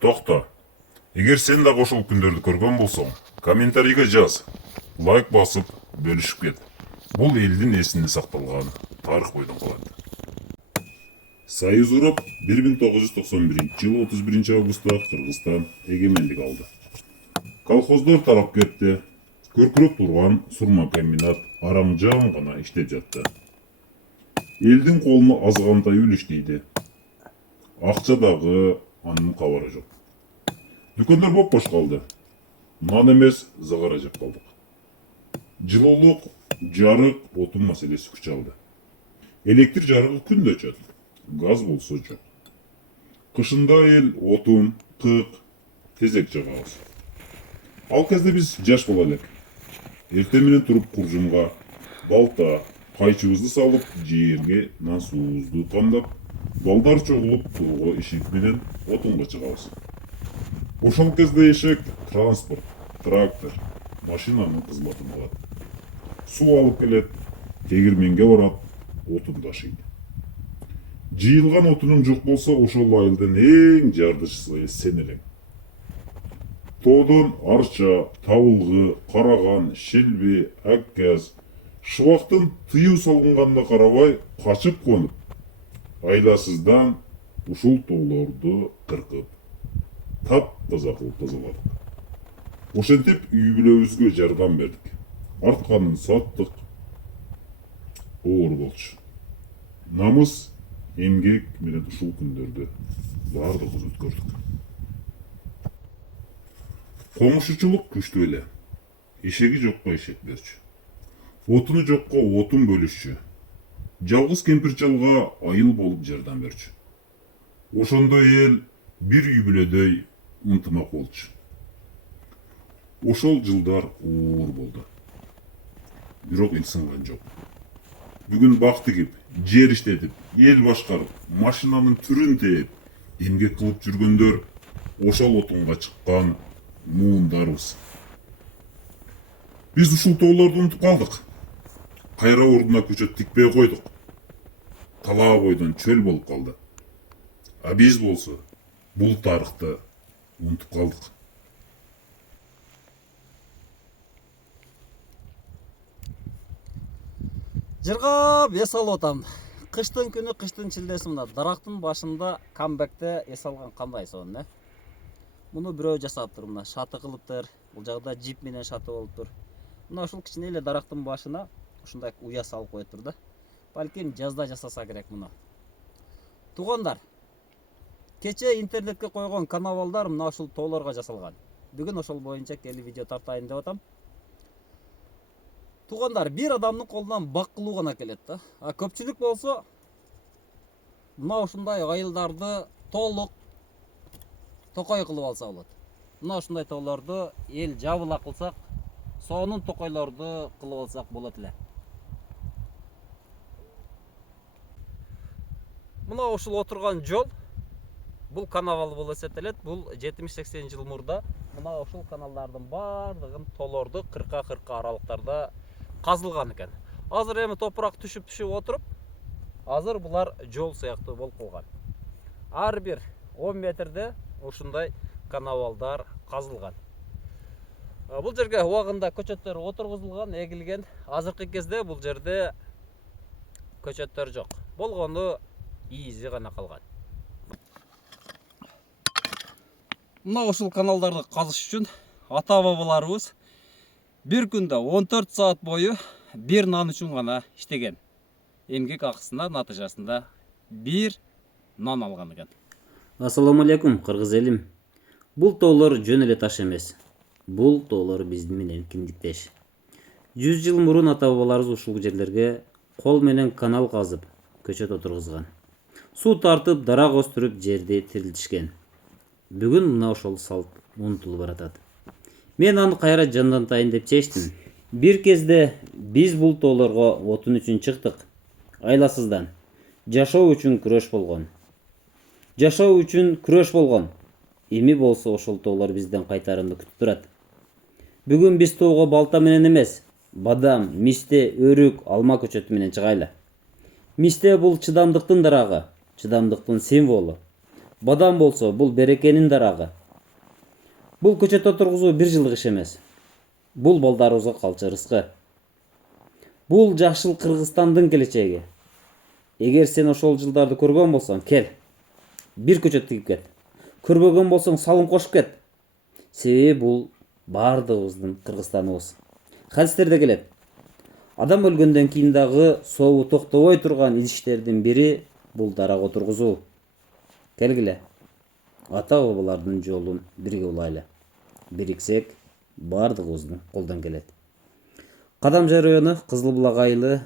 Тоқта. Егер сен да ошол күндөрдү көргөн болсоң, комментарийге жаз. Лайк басып, бөлүшүп кет. Бул элдин эсинде сакталган тарых бойдон калат. Союз урап 1991 жылы 31 августта Кыргызстан эгемендик алды. Колхоздор тарап кетти. Көркүрөп турган сурма комбинат арамжан гана иштеп жатты. Элдин колуна азгандай үлүш тийди. Акча дагы анын кабары жок. Дүкөндөр бопбош калды. Нан эмес, загара жеп калдык. Жылуулук, жарык, отун маселеси күч алды. Электр жарыгы күндө өчөт. Газ болсо жок. Кышында эл отун, кык, тезек жагабыз. Ал кезде биз жаш бала элек. Эртең менен туруп куржумга балта, кайчыбызды салып, жерге нан суубузду камдап, балдар чогулуп тоого эшек менен отунга чыгабыз. Ошол кезде эшек транспорт, трактор, машинанын кызматын алат. Суу алып келет, тегирменге барат, отун ташыйт. Жыйылган отунуң жок болсо, ошол айылдын эң жардычысы сен элең. Тоодон арча, табылгы, караган, шелби, акказ, шыбактын тыюу салынганына карабай качып конуп, айласыздан ушул тоолорду кыркып, таптаза кылып тазаладык. Ошентип үй бүлөбүзгө жардам бердик. Артканын саттык. Оор болчу. Намыс, эмгек менен ушул күндөрдү бардыгыбыз өткөрдүк. Комушучулук күчтүү эле. Эшеги жокко эшек берчү. Отуну жокко отун бөлүшчү. Жалгыз кемпир чалга айыл болуп жардам берчү. Ошондо эл бир үй бүлөдөй ынтымак болчу. Ошол жылдар оор болду. Бирок эл сынган жок. Бүгүн бак тигип, жер иштетип, эл башкарып, машинанын түрүн тээп, эмгек кылып жүргөндөр ошол отунга чыккан муундарыбыз. Биз ушул тоолорду унутуп калдык. Кайра ордуна көчөт тикпей койдук. Талаа бойдон чөл болуп калды. А биз болсо бул тарыхты унутуп калдык. Жыргап эс алып атам. Кыштын күнү, кыштын чилдеси мына дарактын башында камбекте эс алган кандай сонун, Муну бирөө жасаптыр, мына шаты кылыптыр. Бул жагда жип менен шаты болуптур. Мына ушул кичине эле дарактын башына ушундай уя салып коюптур да. Балким жазда жасаса керек муну. Туугандар, кече интернетке койгон карнавалдар мына ушул тоолорго жасалган. Бүгүн ошол боюнча келип видео тартайын деп атам. Туугандар, бир адамдын колунан бак кылуу гана келет да. А көпчүлүк болсо мына ушундай айылдарды толук токой кылып алса болот. Мына ушундай тоолорду эл жабыла кылсак, сонун токойлорду кылып алсак болот эле. Мына ушул отурган жол бул канал болуп эсептелет. Бул 70-80 жыл мурда мына ушул каналдардын бардыгын тоолорду 40-40 аралыктарда казылган экен. Азыр эми топурак түшүп отуруп, азыр булар жол сыяктуу болуп калган. Ар бир 10 метрде ушундай канавалдар казылган. Бул жерге убагында көчөттөр отургузулган, эгилген. Азыркы кезде бул жерде көчөттөр жок. Болгону иизи гана калган. Мына ушул каналдарды казыш үчүн ата-бабаларыбыз бир күндө 14 саат бою бир нан үчүн гана иштеген. Эмгек акысына натыйжасында бир нан алган экен. Ассаламу алейкум, кыргыз элим. Бул тоолор жөн эле таш эмес. Бул тоолор биздин менен киндиктеш. 100 жыл мурун ата-бабаларыбыз ушул жерлерге кол менен канал казып, көчөт отургузган. Суу тартып, дарак өстүрүп жерди тирилтишкен. Бүгүн мына ошол салт унутулуп баратат. Мен аны кайра жандантайын деп чечтим. Бир кезде биз бул тоолорго отун үчүн чыктык. Айласыздан. Жашоо үчүн күрөш болгон. Эми болсо ошол тоолор бизден кайтарымды күтүп турат. Бүгүн биз тоого балта менен эмес, бадам, мисте, өрүк, алма көчөтү менен чыгайлы. Мисте бул чыдамдыктын дарагы, чыдамдыктын символу. Бадам болсо бул берекенин дарагы. Бул көчөт отургузуу бир жылдык иш эмес. Бул балдарыбызга калчу рызкы. Бул жакшыл Кыргызстандын келечеги. Эгер сен ошол жылдарды көргөн болсоң, кел. Бир көчөт тигип кет. Көрбөгөн болсоң, салым кошуп кет. Себеби бул бардыгыбыздын Кыргызстаныбыз. Хадистерде келет. Адам өлгөндөн кийин дагы сообу токтобой турган идиштердин бири бул дарак отургузуу. Келгиле. Ата бабалардын жолун бирге улайлы. Бириксек, бардыгыбыздын колдон келет. Кадам жарыёну Кызыл Булак айылы